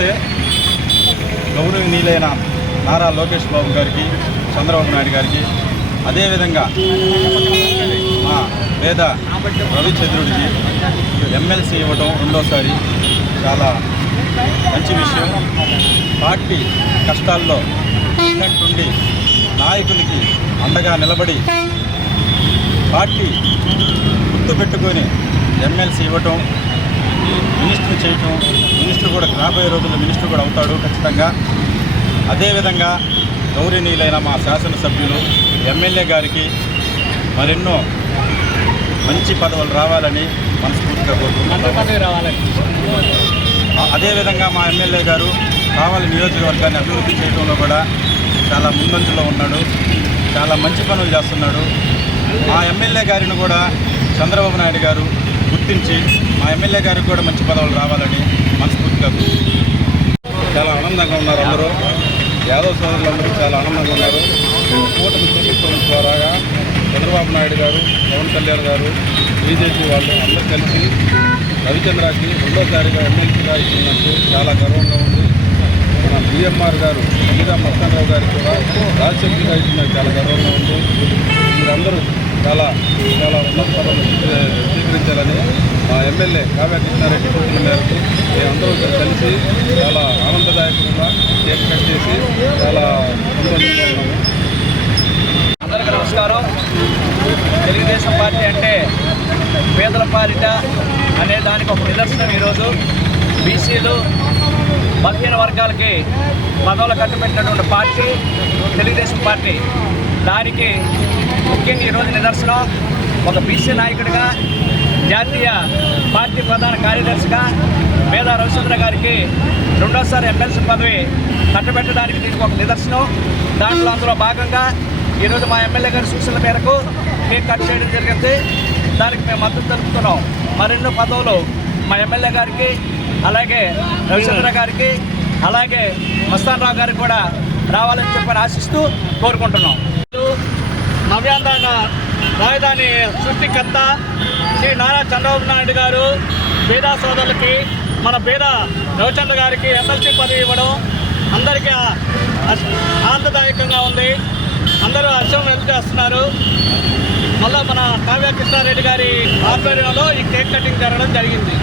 చూస్తే గౌరవనీయులైన నారా లోకేష్ బాబు గారికి చంద్రబాబు నాయుడు గారికి అదేవిధంగా మా పేద రవిచంద్రుడికి ఎమ్మెల్సీ ఇవ్వడం రెండోసారి చాలా మంచి విషయం. పార్టీ కష్టాల్లో ఉన్నట్టుండి నాయకునికి అండగా నిలబడి పార్టీ గుర్తు పెట్టుకొని ఎమ్మెల్సీ ఇవ్వటం మినిస్టర్ చేయటం మినిస్టర్ కూడా రాబోయే రోజుల్లో మినిస్టర్ కూడా అవుతాడు ఖచ్చితంగా. అదేవిధంగా గౌరవనీయులైన మా శాసనసభ్యులు ఎమ్మెల్యే గారికి మరెన్నో మంచి పదవులు రావాలని మనస్ఫూర్తిగా కోరుకుంటున్నాను ఆ- అదేవిధంగా మా ఎమ్మెల్యే గారు కావాలి నియోజకవర్గాన్ని అభివృద్ధి చేయడంలో కూడా చాలా ముందంజలో ఉన్నాడు. చాలా మంచి పనులు చేస్తున్నాడు. మా ఎమ్మెల్యే గారిని కూడా చంద్రబాబు నాయుడు గారు గుర్తించి మా ఎమ్మెల్యే గారికి కూడా మంచి పదవులు రావాలని మనస్ఫూర్తిగా చాలా ఆనందంగా ఉన్నారు అందరూ. యాదవ్ సోదరులందరూ చాలా ఆనందంగా ఉన్నారు. కూటమి ప్రభుత్వం ద్వారాగా చంద్రబాబు నాయుడు గారు పవన్ కళ్యాణ్ గారు బీజేపీ వాళ్ళు అందరూ కలిసి రవిచంద్రకి రెండోసారిగా ఎమ్మెల్సీగా ఇచ్చినందుకు చాలా గర్వంగా ఉంది. మన బిఎంఆర్ గారు గీతా మస్తానరావు గారికి కూడా రాజశక్తిగా ఇచ్చినందుకు చాలా గర్వంగా ఉంది. మీరందరూ చాలా చాలా ఉన్నత పదవులు స్వీ- స్వీకరించాలని మా ఎమ్మెల్యే కావ్య కృష్ణారెడ్డి సూచన మేరకు అందరూ కలిసి చాలా ఆనందదాయకంగా కేక్ కట్ చేసి చాలా సంతోషంగా ఉన్నాము. అందరికీ నమస్కారం. తెలుగుదేశం పార్టీ అంటే పేదల పాలిట అనే దానికి ఒక నిదర్శనం ఈరోజు. బీసీలు బలహీన వర్గాలకి పదవులు కట్టుబెట్టినటువంటి పార్టీ తెలుగుదేశం పార్టీ. దానికి ముఖ్యంగా ఈరోజు నిదర్శనం ఒక బీసీ నాయకుడిగా జాతీయ పార్టీ ప్రధాన కార్యదర్శిగా మేధా రవిచంద్ర గారికి రెండోసారి ఎమ్మెల్సీ పదవి కట్టబెట్టడానికి దీనికి ఒక నిదర్శనం. దాంట్లో అందులో భాగంగా ఈరోజు మా ఎమ్మెల్యే గారి సూచనల మేరకు కేక్ కట్ చేయడం జరిగింది. దానికి మేము మద్దతు తెలుపుతున్నాం. మరెన్నో పదవులు మా ఎమ్మెల్యే గారికి అలాగే రవిచంద్ర గారికి అలాగే మస్తాన్ రావు గారికి కూడా రావాలని చెప్పని ఆశిస్తూ కోరుకుంటున్నాం. నవ్యాంధ్ర రాజధాని సృష్టికర్త శ్రీ నారా చంద్రబాబు నాయుడు గారు పేద సోదరులకి మన పేద రవిచంద్ర గారికి ఎమ్మెల్సీ పదవి ఇవ్వడం అందరికీ ఆనందదాయకంగా ఉంది. అందరూ హర్షం వ్యక్తం చేస్తున్నారు. మళ్ళీ మన కావ్య కృష్ణారెడ్డి గారి ఆధ్వర్యంలో ఈ కేక్ కటింగ్ జరగడం జరిగింది.